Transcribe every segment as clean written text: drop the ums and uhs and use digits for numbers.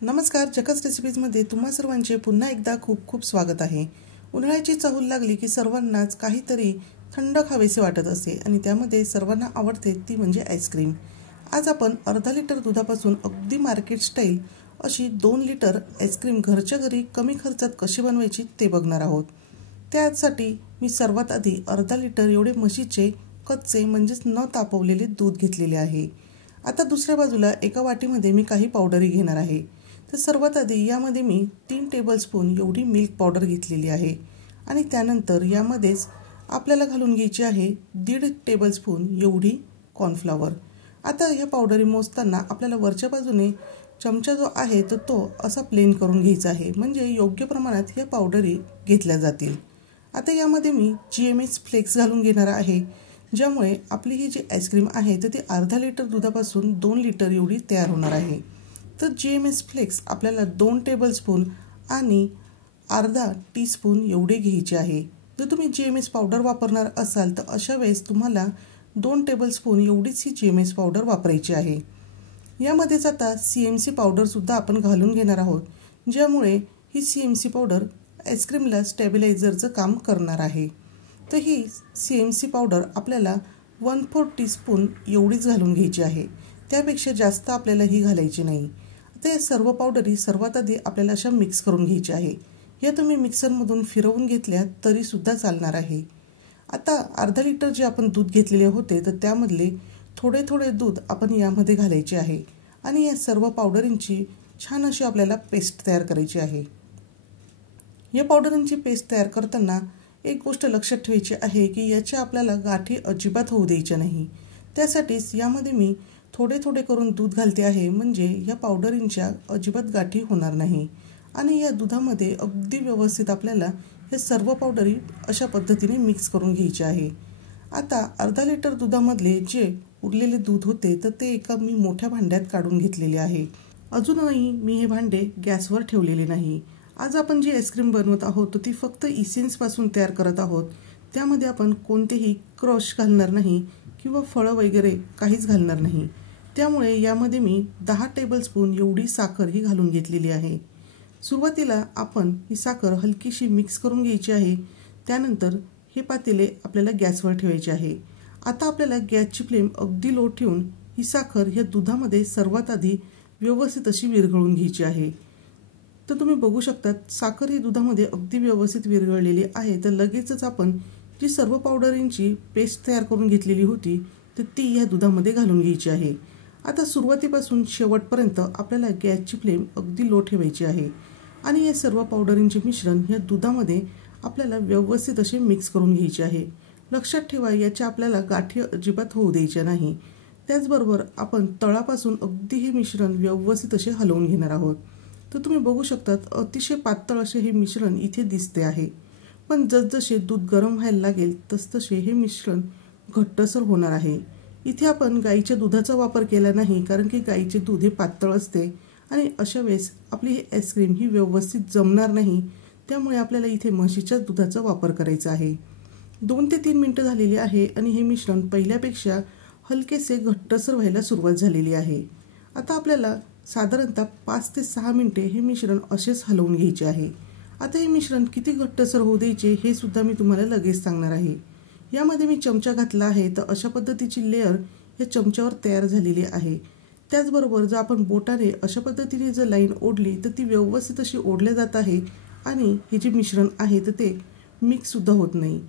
नमस्कार, जकस रेसिपीजमध्ये तुम्हा सर्वांचे पुन्हा एकदा खूप खूप स्वागत आहे। उन्हाळ्याची चहूल लागली की सर्वांनाच काहीतरी थंड खावेसे वाटत असते आणि त्यामध्ये सर्वांना आवडते ती म्हणजे आईस्क्रीम। आज आपण अर्धा लिटर दुधापासून अगदी मार्केट स्टाईल अशी 2 लिटर आईस्क्रीम घरच्या घरी कमी खर्चात कशी बनवायची ते बघणार आहोत। त्यासाठी मी सर्वात आधी अर्धा लिटर एवढे म्हशीचे कच्चे म्हणजेच न तापवलेले दूध घेतलेले आहे। आता दुसऱ्या बाजूला एका वाटीमध्ये मी काही पावडरी घेणार आहे। तर सर्वात आधी यामध्ये मी 3 टेबलस्पून एवढी मिल्क पावडर घेतलेली आहे आणि त्यानंतर यामध्येच आपल्याला घालून घ्यायची आहे 1.5 टेबलस्पून एवढी कॉर्नफ्लॉवर। आता ह्या पावडरी मोजताना आपल्याला वरच्या बाजूने चमचा जो आहे तो असा प्लेन करून घ्यायचा आहे, म्हणजे योग्य प्रमाणात ह्या पावडरी घेतल्या जातील। आता यामध्ये मी GMS फ्लेक्स घालून घेणार आहे, ज्यामुळे आपली ही जी आईस्क्रीम आहे तर ती अर्धा लिटर दुधापासून 2 लिटर एवढी तयार होणार आहे। तर GMS फ्लेक्स आपल्याला 2 टेबलस्पून आणि अर्धा टीस्पून एवढे घ्यायचे आहे। जर तुम्ही GMS पावडर वापरणार असाल तर अशा वेळेस तुम्हाला 2 टेबलस्पून एवढीच ही GMS पावडर वापरायची आहे। यामध्येच आता CMC पावडर सुद्धा आपण घालून घेणार आहोत, ज्यामुळे ही CMC पावडर आईस्क्रीमला स्टॅबिलायझरचं काम करणार आहे। तर ही CMC पावडर आपल्याला 1/4 टीस्पून एवढीच घालून घ्यायची आहे, त्यापेक्षा जास्त आपल्याला ही घालायची नाही। आता या सर्व पावडरी सर्वात आधी आपल्याला अशा मिक्स करून घ्यायची आहे। या तुम्ही मिक्सरमधून फिरवून घेतल्या तरी सुद्धा चालणार आहे। आता अर्धा लिटर जे आपण दूध घेतलेले होते तर त्यामधले थोडे थोडे दूध आपण यामध्ये घालायचे आहे आणि या सर्व पावडरींची छान अशी आपल्याला पेस्ट तयार करायची आहे। या पावडरींची पेस्ट तयार करताना एक गोष्ट लक्षात ठेवायची आहे की याच्या आपल्याला गाठी अजिबात होऊ द्यायच्या नाही। त्यासाठीच यामध्ये मी थोडे थोडे करून दूध घालते आहे, म्हणजे या पावडरींच्या अजिबात गाठी होणार नाही आणि या दुधामध्ये अगदी व्यवस्थित आपल्याला हे सर्व पावडरी अशा पद्धतीने मिक्स करून घ्यायचे आहे। आता अर्धा लिटर दुधामधले जे उरलेले दूध होते तर ते एका मी मोठ्या भांड्यात काढून घेतलेले आहे। अजूनही मी हे भांडे गॅसवर ठेवलेले नाही। आज आपण जी आईस्क्रीम बनवत आहोत ती फक्त इसेन्स पासून तयार करत आहोत, त्यामध्ये आपण कोणतेही क्रश घालणार नाही किंवा फळं वगैरे काहीच घालणार नाही। त्यामुळे यामध्ये मी 10 टेबलस्पून एवढी साखर ही घालून घेतलेली आहे। सुरुवातीला आपण ही साखर हलकीशी मिक्स करून घ्यायची आहे, त्यानंतर हे पातेले आपल्याला गॅसवर ठेवायचे आहे। आता आपल्याला गॅसची फ्लेम अगदी लो ठेवून ही साखर ह्या दुधामध्ये सर्वात आधी व्यवस्थित अशी विरघळून घ्यायची आहे। तर तुम्ही बघू शकता साखर ही दुधामध्ये अगदी व्यवस्थित विरघळलेली आहे। तर लगेचच आपण जी सर्व पावडरींची पेस्ट तयार करून घेतलेली होती तर ती ह्या दुधामध्ये घालून घ्यायची आहे। आता सुरुवातीपासून शेवटपर्यंत आपल्याला गॅसची फ्लेम अगदी लो ठेवायची आहे आणि हे सर्व पावडरींचे मिश्रण या दुधामध्ये आपल्याला व्यवस्थित असे मिक्स करून घ्यायचे आहे। लक्षात ठेवा याच्या आपल्याला गाठी अजिबात होऊ द्यायच्या नाही। त्याचबरोबर आपण तळापासून अगदी हे मिश्रण व्यवस्थित असे हलवून घेणार आहोत। तर तुम्ही बघू शकता अतिशय पातळ असे हे मिश्रण इथे दिसते आहे, पण जसजसे दूध गरम व्हायला लागेल तसतसे हे मिश्रण घट्टसर होणार आहे। इथे आपण गाईच्या दुधाचा वापर केला नाही, कारण की गाईचे दूध हे पातळ असते आणि अशा वेळेस आपली ही आईस्क्रीम ही व्यवस्थित जमणार नाही, त्यामुळे आपल्याला इथे म्हशीच्या दुधाचा वापर करायचा आहे। 2 ते 3 मिनिटं झालेली आहे आणि हे मिश्रण पहिल्यापेक्षा हलकेसे घट्टसर व्हायला सुरुवात झालेली आहे। आता आपल्याला साधारणतः 5 ते 6 मिनिटे हे मिश्रण असेच हलवून घ्यायचे आहे। आता हे मिश्रण किती घट्टसर होऊ द्यायचे हे सुद्धा मी तुम्हाला लगेच सांगणार आहे। यामध्ये मी चमचा घातला आहे, तर अशा पद्धतीची लेयर या चमच्यावर तयार झालेली आहे। त्याचबरोबर जर आपण बोटाने अशा पद्धतीने जर लाईन ओढली तर ती व्यवस्थित अशी ओढल्या जात आहे आणि हे जे मिश्रण आहे तर ते मिक्स सुद्धा होत नाही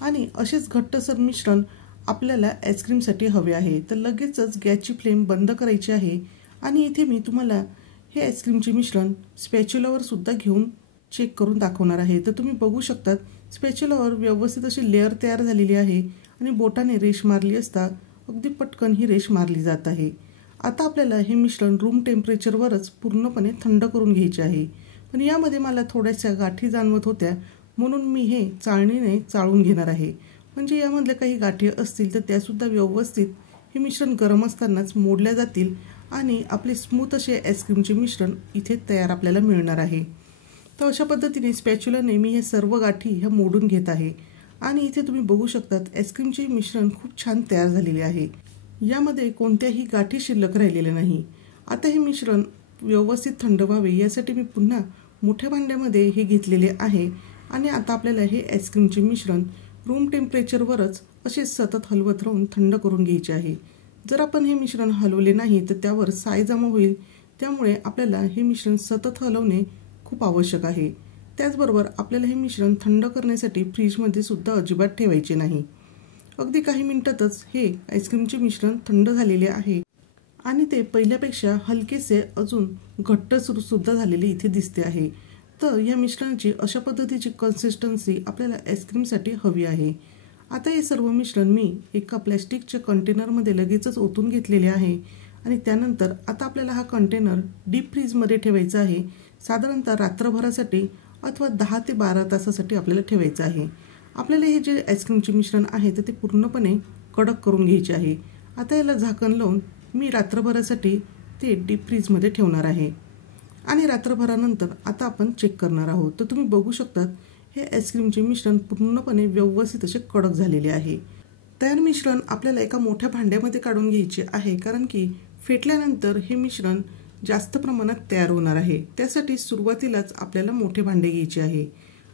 आणि असेच घट्टसर मिश्रण आपल्याला आईस्क्रीमसाठी हवे आहे। तर लगेचच गॅसची फ्लेम बंद करायची आहे आणि इथे मी तुम्हाला हे आईस्क्रीमचे मिश्रण स्पॅच्युलावर सुद्धा घेऊन चेक करून दाखवणार आहे। तर तुम्ही बघू शकता स्पॅच्युलावर व्यवस्थित अशी लेयर तयार झालेली आहे आणि बोटाने रेष मारली असता अगदी पटकन ही रेष मारली जात आहे। आता आपल्याला हे मिश्रण रूम टेम्परेचरवरच पूर्णपणे थंड करून घ्यायचे आहे, पण यामध्ये मला थोड्याशा गाठी जाणवत होत्या, म्हणून मी हे चाळणीने चाळून घेणार आहे, म्हणजे यामधल्या काही गाठी असतील तर त्यासुद्धा व्यवस्थित हे मिश्रण गरम असतानाच मोडल्या जातील आणि आपले स्मूथ असे आईस्क्रीमचे मिश्रण इथे तयार आपल्याला मिळणार आहे। तर अशा पद्धतीने स्पॅच्युलाने मी हे सर्व गाठी ह्या मोडून घेत आहे आणि इथे तुम्ही बघू शकतात आईस्क्रीमचे मिश्रण खूप छान तयार झालेले आहे। यामध्ये कोणत्याही गाठी शिल्लक राहिलेल्या नाही। आता हे मिश्रण व्यवस्थित थंड व्हावे यासाठी मी पुन्हा मोठ्या भांड्यामध्ये हे घेतलेले आहे आणि आता आपल्याला हे आईस्क्रीमचे मिश्रण रूम टेम्परेचरवरच असे सतत हलवत राहून थंड करून घ्यायचे आहे। जर आपण हे मिश्रण हलवले नाही तर त्यावर साय जमा होईल, त्यामुळे आपल्याला हे मिश्रण सतत हलवणे खूप आवश्यक आहे। त्याचबरोबर आपल्याला हे मिश्रण थंड करण्यासाठी फ्रीजमध्ये सुद्धा अजिबात ठेवायचे नाही। अगदी काही मिनिटातच हे आईस्क्रीमचे मिश्रण थंड झालेले आहे आणि ते पहिल्यापेक्षा हलकेसे अजून घट्ट सुद्धा झालेले इथे दिसते आहे। तर या मिश्रणाची अशा पद्धतीची कन्सिस्टन्सी आपल्याला आईस्क्रीमसाठी हवी आहे। आता हे सर्व मिश्रण मी एका प्लॅस्टिकच्या कंटेनरमध्ये लगेचच ओतून घेतलेले आहे आणि त्यानंतर आता आपल्याला हा कंटेनर डीप फ्रीजमध्ये ठेवायचा आहे। साधारणतः रात्रभरासाठी अथवा 10 ते 12 तासासाठी आपल्याला ठेवायचं आहे। आपल्याला हे जे आईस्क्रीमचे मिश्रण आहे ते पूर्णपणे कडक करून घ्यायचे आहे। आता याला झाकण लावून मी रात्रभरासाठी ते डीप फ्रीजमध्ये ठेवणार आहे आणि रात्रभरानंतर आता आपण चेक करणार आहोत। तर तुम्ही बघू शकतात हे आईस्क्रीमचे मिश्रण पूर्णपणे व्यवस्थित असे कडक झालेले आहे। तयार मिश्रण आपल्याला एका मोठ्या भांड्यामध्ये काढून घ्यायचे आहे, कारण की फेटल्यानंतर हे मिश्रण जास्त प्रमाणात तयार होणार आहे। त्यासाठी सुरुवातीलाच आपल्याला मोठे भांडे घ्यायचे आहे।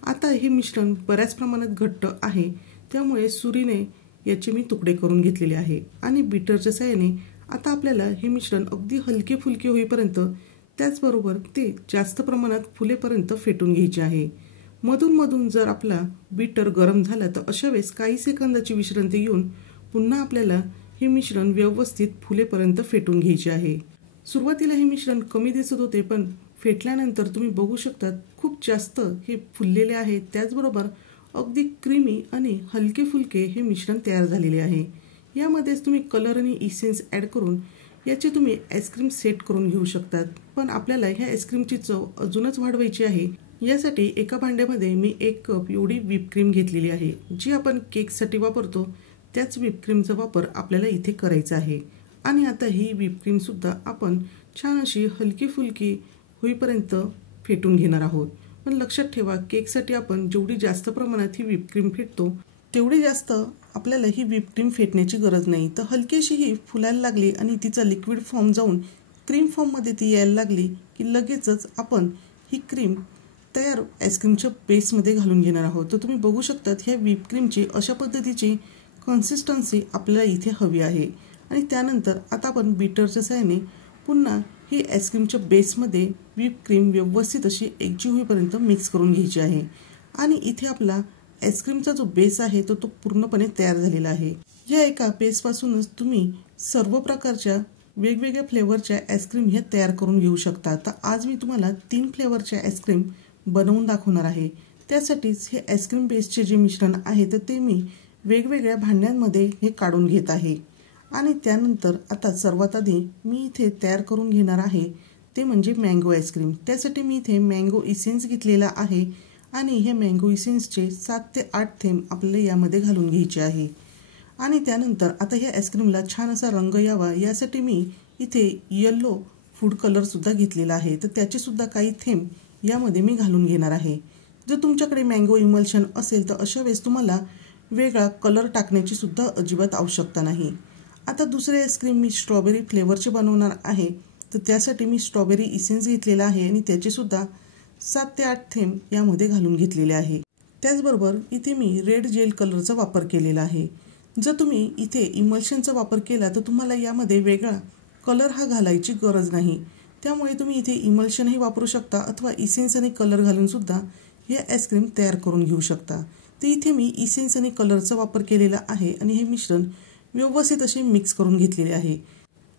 आता हे मिश्रण बऱ्याच प्रमाणात घट्ट आहे, त्यामुळे सुरीने याचे मी तुकडे करून घेतलेले आहे आणि बीटरच्या साहाय्याने आता आपल्याला हे मिश्रण अगदी हलके फुलके होईपर्यंत, त्याचबरोबर ते जास्त प्रमाणात फुलेपर्यंत फेटून घ्यायचे आहे। मधून मधून जर आपला बीटर गरम झाला तर अशा वेळेस काही सेकंदाची विश्रांती घेऊन पुन्हा आपल्याला हे मिश्रण व्यवस्थित फुलेपर्यंत फेटून घ्यायचे आहे। सुरुवातीला हे मिश्रण कमी दिसत होते, पण फेटल्यानंतर तुम्ही बघू शकता खूप जास्त हे फुललेले आहे। त्याचबरोबर अगदी क्रीमी आणि हलके फुलके हे मिश्रण तयार झालेले आहे। यामध्येच तुम्ही कलर आणि इसेन्स ॲड करून याचे तुम्ही आईस्क्रीम सेट करून घेऊ शकतात, पण आपल्याला ह्या आईस्क्रीमची चव अजूनच वाढवायची आहे। यासाठी एका भांड्यामध्ये मी 1 कप एवढी व्हिप क्रीम घेतलेली आहे, जी आपण केकसाठी वापरतो त्याच व्हिप क्रीमचा वापर आपल्याला इथे करायचा आहे। आणि आता ही व्हिप क्रीम सुद्धा आपण छान अशी हलकी फुलकी होईपर्यंत फेटून घेणार आहोत। पण लक्षात ठेवा, केकसाठी आपण जेवढी जास्त प्रमाणात ही व्हिप क्रीम फेटतो तेवढी जास्त आपल्याला ही व्हिप क्रीम फेटण्याची गरज नाही। तर हलकीशी ही फुलायला लागली आणि तिचा लिक्विड फॉर्म जाऊन क्रीम फॉर्ममध्ये ती यायला लागली की लगेचच आपण ही क्रीम तयार आईस्क्रीमच्या बेसमध्ये घालून घेणार आहोत। तर तुम्ही बघू शकतात ह्या व्हिप क्रीमची अशा पद्धतीची कन्सिस्टन्सी आपल्याला इथे हवी आहे आणि त्यानंतर आता आपण बीटरच्या साहाय्याने पुन्हा ही आईस्क्रीमच्या बेसमध्ये व्हिप क्रीम व्यवस्थित अशी एकजीव होईपर्यंत मिक्स करून घ्यायची आहे आणि इथे आपला आईस्क्रीमचा जो बेस आहे तो पूर्णपणे तयार झालेला आहे। या एका बेसपासूनच तुम्ही सर्व प्रकारच्या वेगवेगळ्या फ्लेवरच्या आईस्क्रीम हे तयार करून घेऊ शकता। तर आज मी तुम्हाला 3 फ्लेवरच्या आईस्क्रीम बनवून दाखवणार आहे। त्यासाठीच हे आईस्क्रीम बेसचे जे मिश्रण आहे तर ते मी वेगवेगळ्या भांड्यांमध्ये हे काढून घेत आहे आणि त्यानंतर आता सर्वात आधी मी इथे तयार करून घेणार आहे ते म्हणजे मँगो आईस्क्रीम। त्यासाठी मी इथे मँगो इसेन्स घेतलेला आहे आणि हे मँगो इसेन्सचे 7 ते 8 थेंब आपल्याला यामध्ये घालून घ्यायचे आहे आणि त्यानंतर आता ह्या आईस्क्रीमला छान असा रंग यावा यासाठी मी इथे येलो फूड कलर सुद्धा घेतलेला आहे। तर त्याचे सुद्धा काही थेंब यामध्ये मी घालून घेणार आहे। जर तुमच्याकडे मँगो इमल्शन असेल तर अशा वेळेस तुम्हाला वेगळा कलर टाकण्याची सुद्धा अजिबात आवश्यकता नाही। आता दुसरे आईस्क्रीम मी स्ट्रॉबेरी फ्लेवरचे बनवणार आहे, तर त्यासाठी मी स्ट्रॉबेरी इसेन्स घेतलेला आहे आणि त्याचे सुद्धा 7 ते 8 थेंब यामध्ये घालून घेतलेले आहे। त्याचबरोबर इथे मी रेड जेल कलरचा वापर केलेला आहे। जर तुम्ही इथे इमल्शनचा वापर केला तर तुम्हाला यामध्ये वेगळा कलर हा घालायची गरज नाही, त्यामुळे तुम्ही इथे इमल्शनही वापरू शकता अथवा इसेन्स आणि कलर घालून सुद्धा हे आईस्क्रीम तयार करून घेऊ शकता। तर इथे मी इसेन्स आणि कलरचा वापर केलेला आहे आणि हे मिश्रण व्यवस्थित असे मिक्स करून घेतलेले आहे।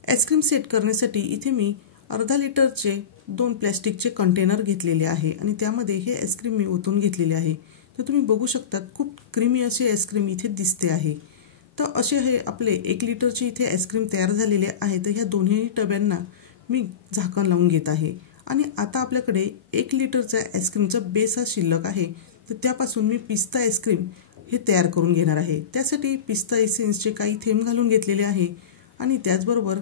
आईस्क्रीम सेट करण्यासाठी इथे मी अर्धा लिटरचे 2 प्लॅस्टिकचे कंटेनर घेतलेले आहे आणि त्यामध्ये हे आईस्क्रीम मी ओतून घेतलेले आहे। तर तुम्ही बघू शकता खूप क्रीमी असे आईस्क्रीम इथे दिसते आहे। तर असे हे आपले 1 लिटरचे इथे आईस्क्रीम तयार झालेले आहे। तर ह्या दोन्ही डब्यांना मी झाकण लावून घेत आहे आणि आता आपल्याकडे 1 लिटरचा आईस्क्रीमचा बेस हा शिल्लक आहे, तर त्यापासून मी पिस्ता आईस्क्रीम हे तयार करून घेणार आहे। त्यासाठी पिस्ता इसेन्सचे काही थेंब घालून घेतलेले आहे आणि त्याचबरोबर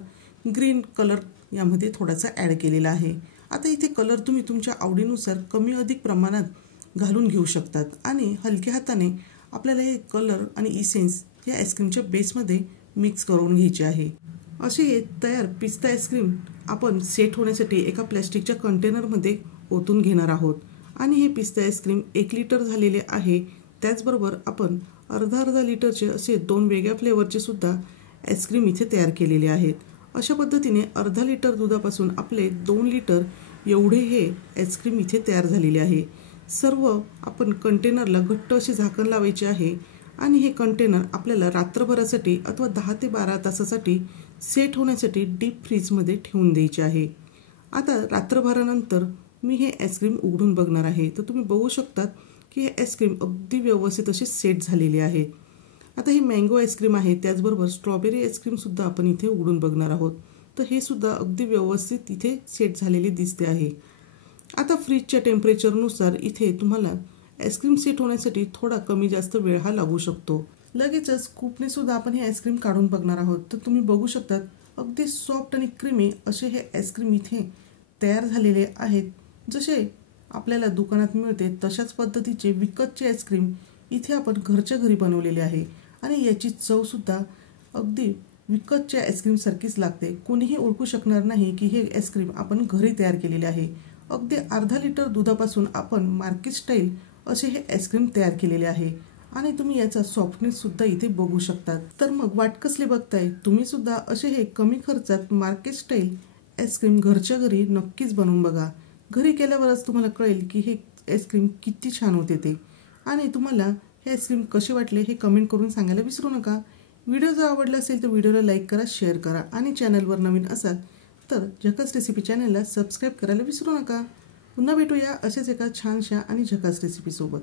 ग्रीन कलर यामध्ये थोडासा ॲड केलेला आहे। आता इथे कलर तुम्ही तुमच्या आवडीनुसार कमी अधिक प्रमाणात घालून घेऊ शकतात आणि हलक्या हाताने आपल्याला हे कलर आणि इसेन्स या आईस्क्रीमच्या बेसमध्ये मिक्स करून घ्यायचे आहे। असे हे तयार पिस्ता आईस्क्रीम आपण सेट होण्यासाठी एका प्लॅस्टिकच्या कंटेनरमध्ये ओतून घेणार आहोत आणि हे पिस्ता आईस्क्रीम 1 लिटर झालेले आहे। त्याचबरोबर आपण अर्धा लिटरचे असे 2 वेगळ्या फ्लेवरचे सुद्धा आईस्क्रीम इथे तयार केलेले आहेत। अशा पद्धतीने अर्धा लिटर दुधापासून आपले 2 लिटर एवढे हे आईस्क्रीम इथे तयार झालेले आहे। सर्व आपण कंटेनरला घट्ट असे झाकण लावायचे आहे आणि हे कंटेनर आपल्याला रात्रभरासाठी अथवा 10 ते 12 तासासाठी सेट होण्यासाठी डीप फ्रीजमध्ये ठेवून द्यायचे आहे। आता रात्रभरानंतर मी हे आईस्क्रीम उघडून बघणार आहे, तर तुम्ही बघू शकतात की हे आईस्क्रीम अगदी व्यवस्थित असे सेट झालेले आहे। आता हे मँगो आईस्क्रीम आहे, त्याचबरोबर स्ट्रॉबेरी आईस्क्रीम सुद्धा आपण इथे उघडून बघणार आहोत, तर हे सुद्धा अगदी व्यवस्थित इथे सेट झालेले दिसते आहे। आता फ्रीजच्या टेम्परेचरनुसार इथे तुम्हाला आईस्क्रीम सेट होण्यासाठी थोडा कमी जास्त वेळ हा लागू शकतो। लगेचच स्कूपने सुद्धा आपण हे आईस्क्रीम काढून बघणार आहोत, तर तुम्ही बघू शकतात अगदी सॉफ्ट आणि क्रीमी असे हे आईस्क्रीम इथे तयार झालेले आहेत। जसे आपल्याला दुकानात मिळते तशाच पद्धतीचे विकतचे आईस्क्रीम इथे आपण घरच्या घरी बनवलेले आहे आणि याची चव सुद्धा अगदी विकतच्या आईस्क्रीम सारखीच लागते। कोणीही ओळखू शकणार नाही की हे आईस्क्रीम आपण घरी तयार केलेले आहे। अगदी अर्धा लिटर दुधापासून आपण मार्केट स्टाईल असे हे आईस्क्रीम तयार केलेले आहे आणि तुम्ही याचा सॉफ्टनेस सुद्धा इथे बघू शकतात। तर मग वाट कसली बघताय, तुम्ही सुद्धा असे हे कमी खर्चात मार्केट स्टाईल आईस्क्रीम घरच्या घरी नक्कीच बनवून बघा। घरी केल्यावरच तुम्हाला कळेल की हे आईस्क्रीम किती छान होते ते। आणि तुम्हाला हे आईस्क्रीम कसे वाटले हे कमेंट करून सांगायला विसरू नका। व्हिडिओ जर आवडला असेल तर व्हिडिओला लाईक करा, शेअर करा आणि चॅनलवर नवीन असाल तर झकास रेसिपी चॅनलला सबस्क्राईब करायला विसरू नका। पुन्हा भेटूया अशाच एका छानशा आणि झकास रेसिपी सोबत।